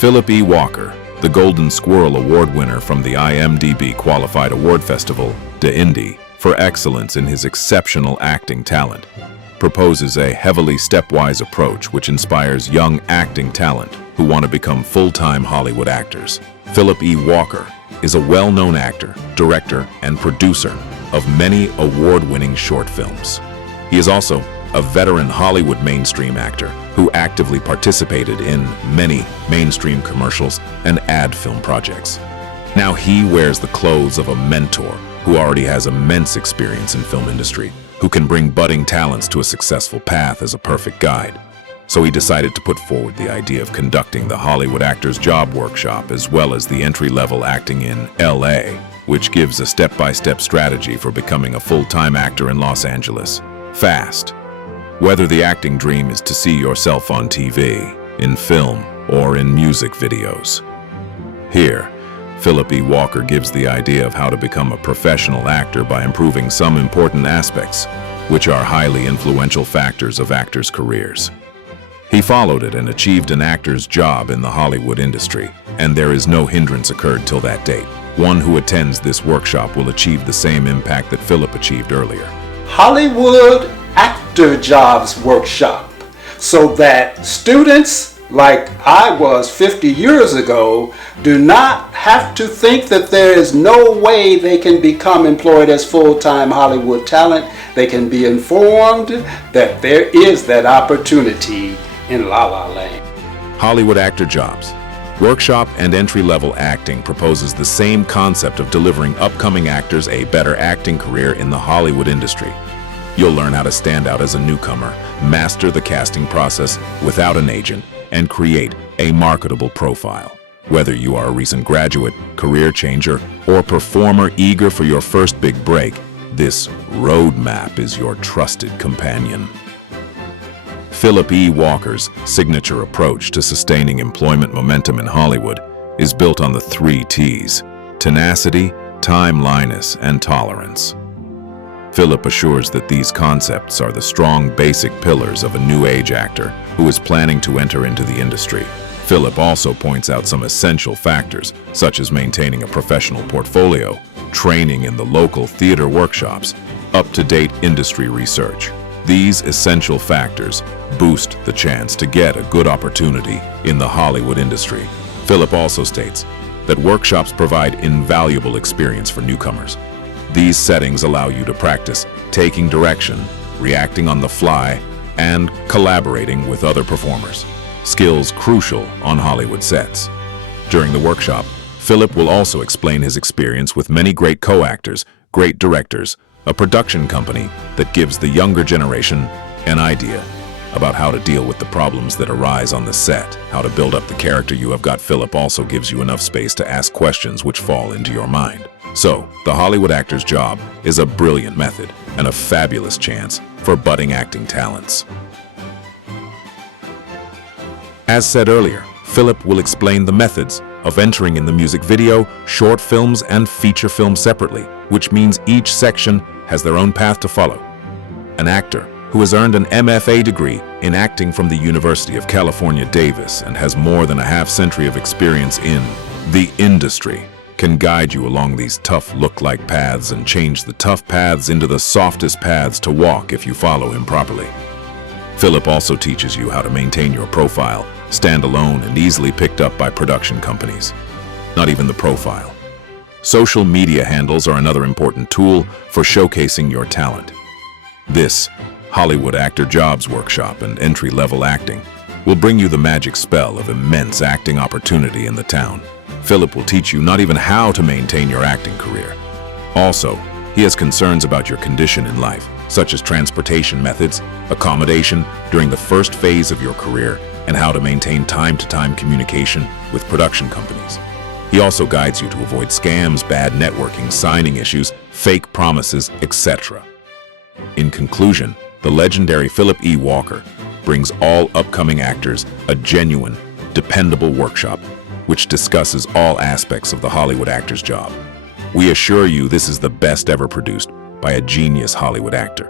Philip E. Walker, the Golden Squirrel Award winner from the IMDb Qualified Award Festival de Indy for excellence in his exceptional acting talent, proposes a heavily stepwise approach which inspires young acting talent who want to become full-time Hollywood actors. Philip E. Walker is a well-known actor, director, and producer of many award-winning short films. He is also a veteran Hollywood mainstream actor who actively participated in many mainstream commercials and ad film projects. Now he wears the clothes of a mentor who already has immense experience in film industry, who can bring budding talents to a successful path as a perfect guide. So he decided to put forward the idea of conducting the Hollywood Actors Job Workshop as well as the entry-level acting in LA, which gives a step-by-step strategy for becoming a full-time actor in Los Angeles. Fast. Whether the acting dream is to see yourself on TV, in film, or in music videos. Here, Philip E. Walker gives the idea of how to become a professional actor by improving some important aspects, which are highly influential factors of actors' careers. He followed it and achieved an actor's job in the Hollywood industry, and there is no hindrance occurred till that date. One who attends this workshop will achieve the same impact that Philip achieved earlier. Hollywood Actor Jobs Workshop, so that students like I was 50 years ago do not have to think that there is no way they can become employed as full-time Hollywood talent. They can be informed that there is that opportunity in La La Land. Hollywood Actor Jobs Workshop and entry-level acting proposes the same concept of delivering upcoming actors a better acting career in the Hollywood industry. You'll learn how to stand out as a newcomer, master the casting process without an agent, and create a marketable profile. Whether you are a recent graduate, career changer, or performer eager for your first big break, this roadmap is your trusted companion. Philip E. Walker's signature approach to sustaining employment momentum in Hollywood is built on the 3 T's: tenacity, timeliness, and tolerance. Philip assures that these concepts are the strong basic pillars of a new age actor who is planning to enter into the industry. Philip also points out some essential factors, such as maintaining a professional portfolio, training in the local theater workshops, up-to-date industry research. These essential factors boost the chance to get a good opportunity in the Hollywood industry. Philip also states that workshops provide invaluable experience for newcomers. These settings allow you to practice taking direction, reacting on the fly, and collaborating with other performers, skills crucial on Hollywood sets. During the workshop, Philip will also explain his experience with many great co-actors, great directors, a production company that gives the younger generation an idea about how to deal with the problems that arise on the set, how to build up the character you have got. Philip also gives you enough space to ask questions which fall into your mind. So, the Hollywood Actor's Job is a brilliant method and a fabulous chance for budding acting talents. As said earlier, Philip will explain the methods of entering in the music video, short films, and feature film separately, which means each section has their own path to follow. An actor who has earned an MFA degree in acting from the University of California, Davis, and has more than a half-century of experience in the industry can guide you along these tough look-like paths and change the tough paths into the softest paths to walk if you follow him properly. Philip also teaches you how to maintain your profile, stand alone, and easily picked up by production companies. Not even the profile. Social media handles are another important tool for showcasing your talent. This Hollywood Actor Jobs Workshop and entry-level acting will bring you the magic spell of immense acting opportunity in the town. Philip will teach you not even how to maintain your acting career. Also, he has concerns about your condition in life, such as transportation methods, accommodation during the first phase of your career, and how to maintain time-to-time communication with production companies. He also guides you to avoid scams, bad networking, signing issues, fake promises, etc. In conclusion, the legendary Philip E. Walker brings all upcoming actors a genuine, dependable workshop which discusses all aspects of the Hollywood actor's job. We assure you this is the best ever produced by a genius Hollywood actor.